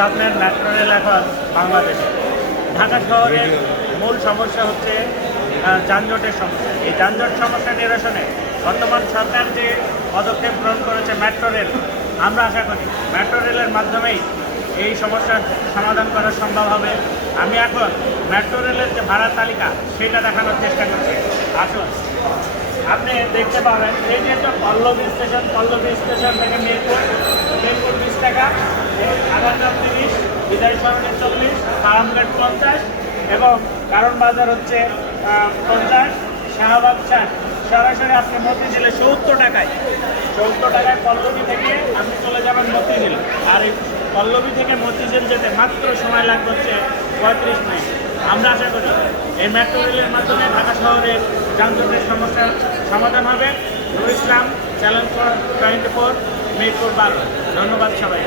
স্বপ্নের metro rail এখন বাংলাদেশে। ঢাকা শহরের মূল সমস্যা হচ্ছে যানজটের সমস্যা। এই যানজট সমস্যা নিরসনে বর্তমান সরকার যে পদক্ষেপ গ্রহণ করেছে মেট্রো রেল, আমরা আশা করি মেট্রো রেলের মাধ্যমেই এই সমস্যার সমাধান করা সম্ভব হবে। আমি এখন মেট্রো রেলের যে ভাড়ার তালিকা সেটা দেখানোর চেষ্টা করছি। আসুন, আপনি দেখতে পাবেন এই যে একটা পল্লবী স্টেশন থেকে মিরপুর 20 টাকা, আগারগাঁও 30, বিদায় সরণি 40, ফার্মগেট 50 এবং কারণ বাজার হচ্ছে 50, শাহবাগ 60। সরাসরি আপনি মতিঝিলে 70 টাকায় পল্লবী থেকে আপনি চলে যাবেন মতিঝিল। আর এই পল্লবী থেকে মতিঝিল যেতে মাত্র সময় লাগবে হচ্ছে 35 মিনিট। আমরা আশা করি এই মেট্রো রেলের মাধ্যমে ঢাকা শহরের যানজটের সমস্যার সমাধান হবে। Nur Islam, challenge for 24, Mirpur 12। ধন্যবাদ সবাই।